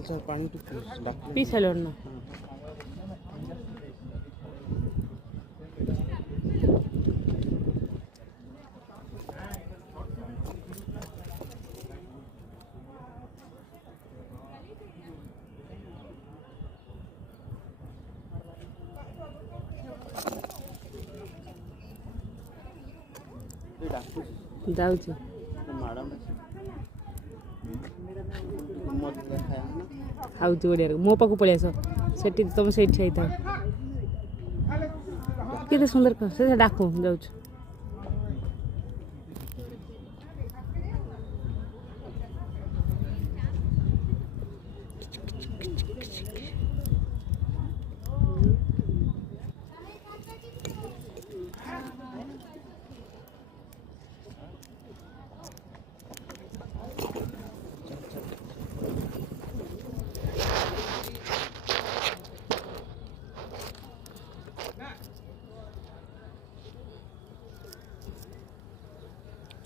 चल चल पानी पी सारे ना जाऊँ खाऊ बढ़िया मो पाक पलि आस से तुम से था के सुंदर से डाक जाऊँ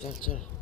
चल चल